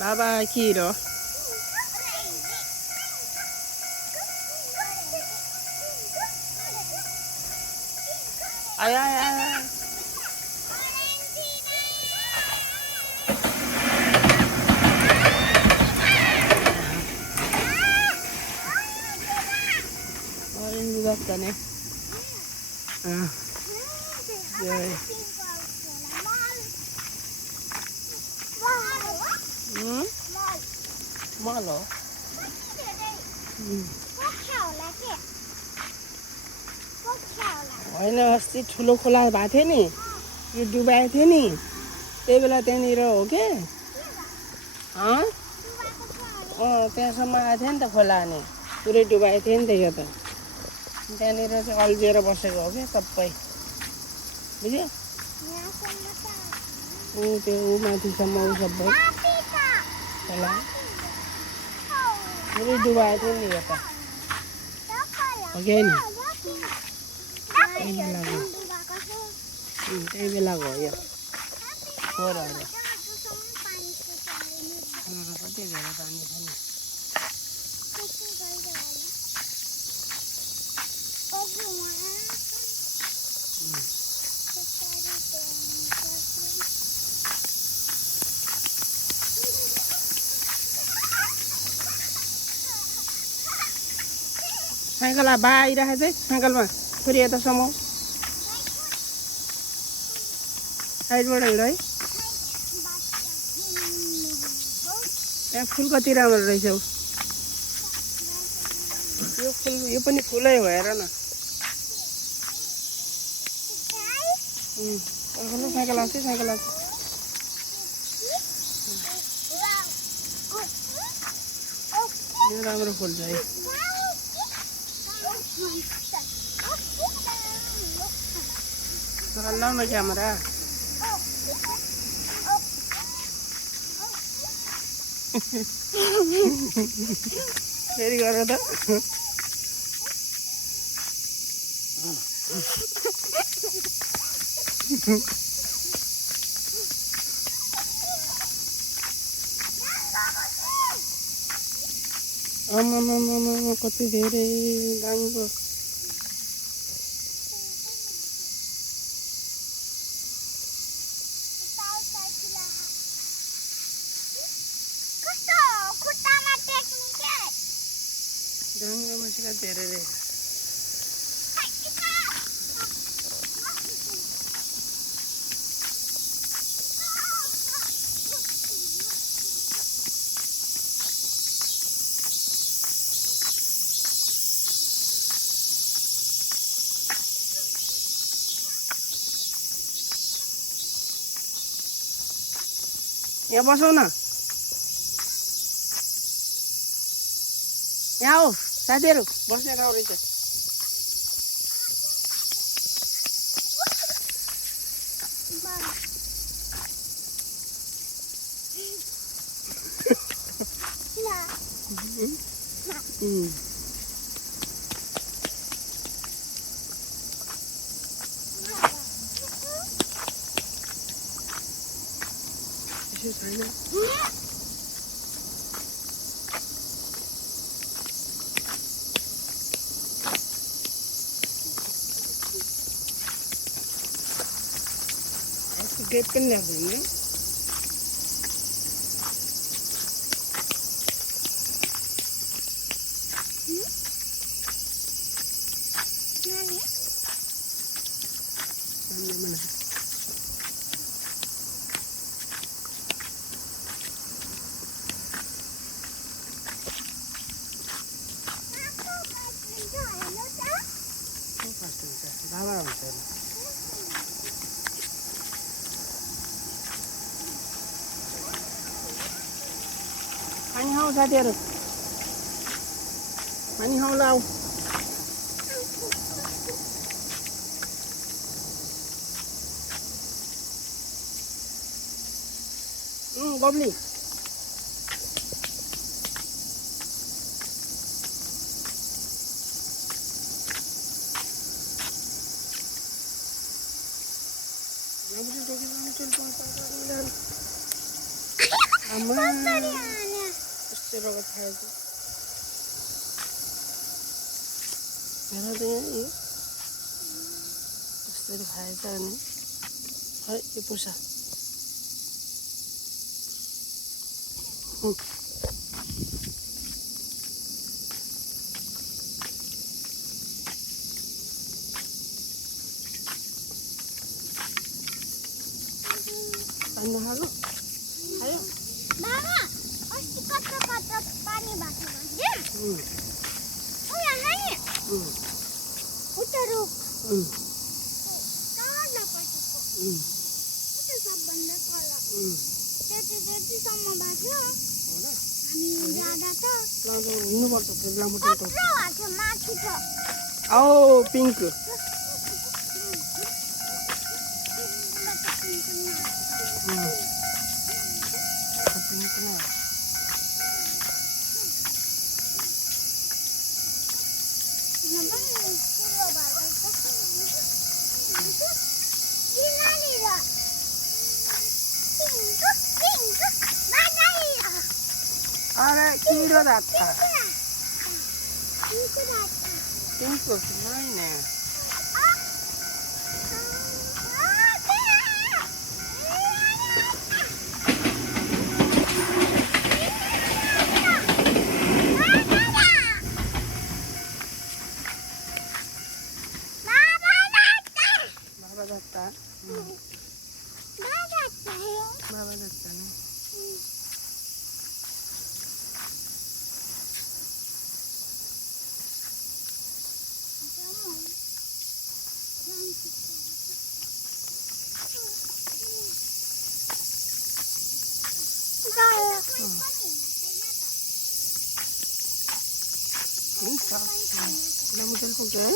Baba Kiro. Ay, ay, ay, ay. Orange 갔다네. 네. 응? 뭐로? होइन अस्ति ठुलो खोला भएको थियो नि यो डुबाएको थियो नि त्यही बेला त्यहाँनिर हो के त्यहाँसम्म आएको थियो नि त खोला अनि पुरै डुबाएको थियो नि त यो त त्यहाँनिर चाहिँ अल्झिएर बसेको हो कि सबै बुझ्यो त्यो ऊ माथिसम्म ऊ सबै खोला पुरै डुबाएको थियो नि यो त हो कि नि त्यही बेलाको हो यो खोरहरू कति धेरै पानी छ नि साइकल बा आइरहेको चाहिँ साइकलमा फेरि यता समाउ साइडबाट हिँड है त्यहाँ फुल कति राम्रो रहेछ यो फुल यो पनि फुलै हो हेर न साइकल आउँछ साइकल आउँछ यो राम्रो फुल छ है लाउ न क्यामेरा फेरि गर त आमामामा कति धेरै दाङको दाङको मसिका धेरै रहेछ यहाँ बसौ न यहाँ हो साथीहरू बस्ने ठाउँ रहेछ छैन गेट पनि लाग्दैन पानी खाऊ साथीहरू पानी खाऊ लाऊ बब्ली कस्तो रगत खाएको हेर त यहाँ यो कसरी खाएछ अनि है यो पुसा पानी नखाएको खायो बाबा अस्ति कता कता पानी भएको भन्थे ओ यहाँ नि उतरो कहाँ नपटेको उता सबभन्दा तल त्यतिसम्म भएको हामी जाँदा त हिँड्नुपर्छ फेरि लामो कत्रो भएको थियो माथि त औ पिङ्क पिङ्क नै अरे किरो दाता पिङ्क नै ने बाबा दाता बाबा दाता नै हुन्छ लामो तेल पुग्छ है